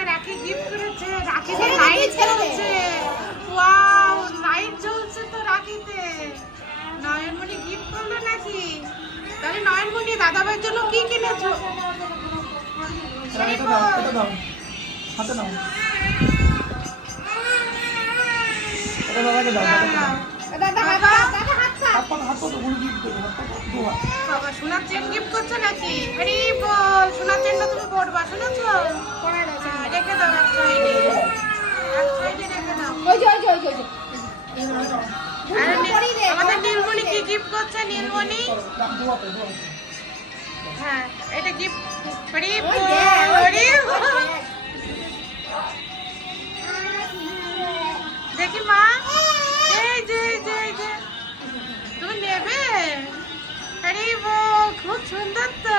একটা রাখি গিফট করেছে। রাখিতে লাইট জ্বলছে। ওয়াও, লাইট জ্বলছে তো রাখিতে। নয়নমণি গিফট করলো নাকি? তাহলে নয়নমণি দাদাভাইয়ের জন্য কি কিনেছো? এটা দাও, এটা দাও, হাতে নাও। এটা দাদাকে দাও, দাদাকে দাও। দাদা হাত হাত পাতো, কোনো গিফট দেবো, হাত পাতো, দু হাত। বাবা সোনার চেন গিফট করছো নাকি? আরে বল, সোনার চেনটা তুমি পড়বা, শুনেছো? রেখে দাও এক সাইডে, এক সাইডে রেখে দাও। আমাদের নীলমণি কি গিফট করছে? নীলমণি দু হাতে, দু হাতে। হ্যাঁ, এটা গিফট। আরে দেখি মা, এই যে তুমি নেবে? আরে খুব সুন্দর তো।